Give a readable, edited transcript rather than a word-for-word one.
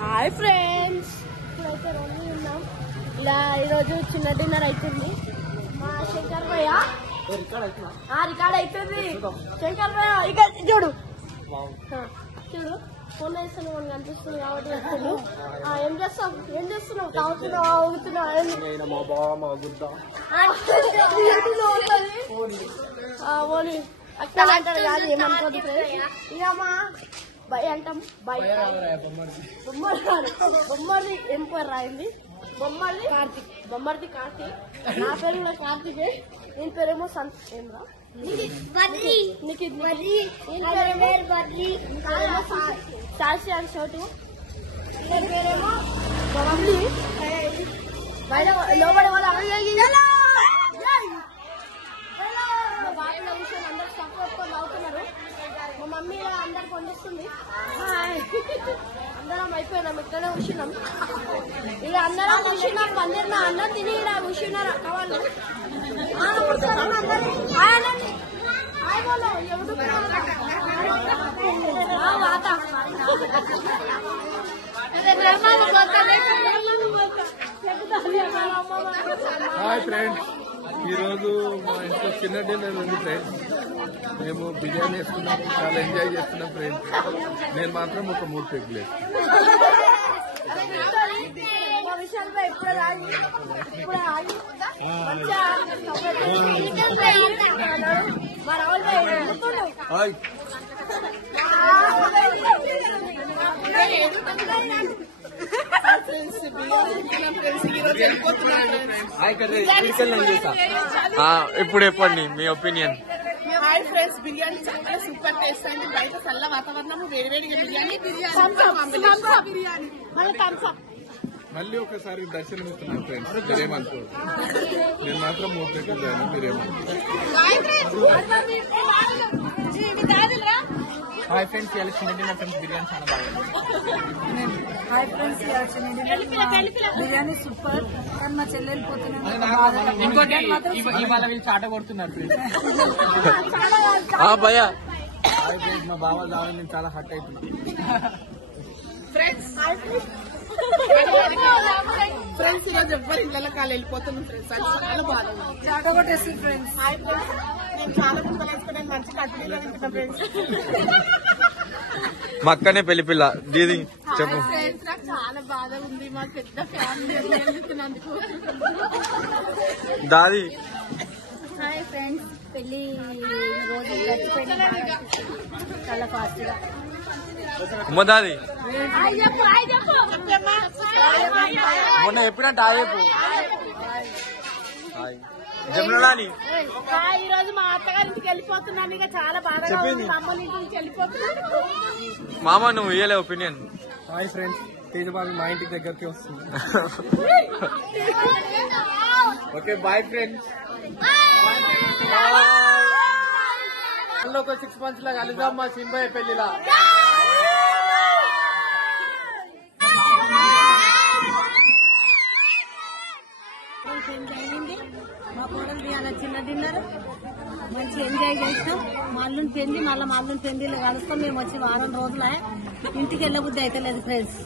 Hi friends, ఇప్పుడైతే రోజు ఉన్నాం. ఇలా ఈరోజు చిన్న డిన్నర్ అవుతుంది. మా శంకర్ భయ్య రికార్డ్ అవుతుంది. శంకర్ భయ్య ఇక చూడు చూడు ఫోన్ వేస్తున్నావు అని కనిపిస్తుంది కాబట్టి వస్తుంది. ఏం చేస్తున్నావు తాగుతున్నావు ఓని అక్కడ అంటారు కాదు ఏమనుకోదు ఫ్రెండ్స్. ఇక మా బై అంటాం బై బొమ్మది ఏం పేరు రాయింది బొమ్మది కార్తీక్. నా పేరు కూడా కార్తీకే. నేను పేరేమో ఏం రా సాక్షి అని చోటు పేరేమో బయట లోపల బాటిలో కూర్చొని అందరు సపోర్ట్కొని అవుతున్నారు. మా మమ్మీ అందరు పండిస్తుంది. అందరం అయిపోయినాం, ఇక్కడే కూర్చున్నాం. ఇక అందరం కూర్చున్నాం. పందిరిన అన్నం తిని ఇలా కూర్చున్నారు అక్క వాళ్ళు. హాయ్ ఫ్రెండ్స్, ఈరోజు మా ఇంట్లో చిన్న డిన్నర్ ఉంది ఫ్రెండ్స్. మేము బిర్యానీ వేసుకున్నాం, చాలా ఎంజాయ్ చేస్తున్నాం ఫ్రెండ్స్. నేను మాత్రం ఒక 3 పెగ్గులు హాయ్ ఇప్పుడు చెప్పండి మీ ఒపీనియన్. హాయ్ ఫ్రెండ్స్, బిర్యానీ చాలా సూపర్ టేస్ట్ అయింది. బయట చల్ల వాతావరణం, వేడివేడిగా బిర్యానీ మళ్ళీ ఒకసారి దర్శనం ఇస్తున్నాను ఫ్రెండ్స్. మీరేమనుకోరు, నేను మాత్రం 3 పెగ్గులు తాగాను. మీరేమనుకోరు. హాయ్ ఫ్రెండ్స్, ఇలా చిన్న డిన్నర్ ఫ్రెండ్స్ బిర్యానీ చాలా బాగుంది. Hi friends, biryani super. కానీ మా చెల్లె వెళ్ళిపోతున్నాను. ఇంకోటి ఇవాళ వీళ్ళు చాట కొడుతున్నారు భయ్యా. హాయ్ ఫ్రెండ్స్, మా బావ దాని నేను చాలా హట్ అవుతున్నాను. ఫ్రెండ్స్ ఈరోజు ఎవ్వరు ఇళ్ళ కాలు వెళ్ళిపోతున్నాం ఫ్రెండ్స్. అది చాలా బాగా చాట కొట్టేసి ఫ్రెండ్స్. హాయ్ ఫ్రెండ్స్, నేను చాలా ముక్కలు వేసుకున్నాను. మంచి కంటిన్యూగా తింటున్నా ఫ్రెండ్స్. మా అక్కనే పెళ్లి పిల్ల దీది చెప్పు. ఫ్రెండ్స్, నాకు చాలా బాధ ఉంది. మా పెద్ద ఫ్యామిలీ వెళ్తున్నందుకు. దాది హాయ్ ఫ్రెండ్స్, పెళ్లి రోజు గడిచిపోయింది చాలా ఫాస్ట్ గా. దాది మొన్న ఎప్పుడంటే ఆయేపు జమునాని ఈ రోజు మా అత్తగారింటికి వెళ్ళిపోతున్నాను. ఇక చాలా బాగా చెప్పింది. మా అమ్మ ఇంటికి వెళ్ళిపోతున్నాను. మామ నువ్వు ఇయ్యలే ఒపీనియన్. హాయ్ ఫ్రెండ్స్, తేజబాబు మా ఇంటి దగ్గరికి వస్తుంది. Okay bye friends. ఒక 6 months లా కలుద్దాం మా సింబయ్య పెళ్లిలా. మా కోడలు ఇవాళ చిన్న డిన్నర్ మంచి ఎంజాయ్ చేస్తాం. మా అల్లుని పెళ్లి, మళ్ళీ మా అల్లుని పెళ్లిలో కలుస్తాం. మేము వచ్చి వారం రోజులే ఇంటికి వెళ్ళబుద్ధి అయితే లేదు ఫ్రెండ్స్.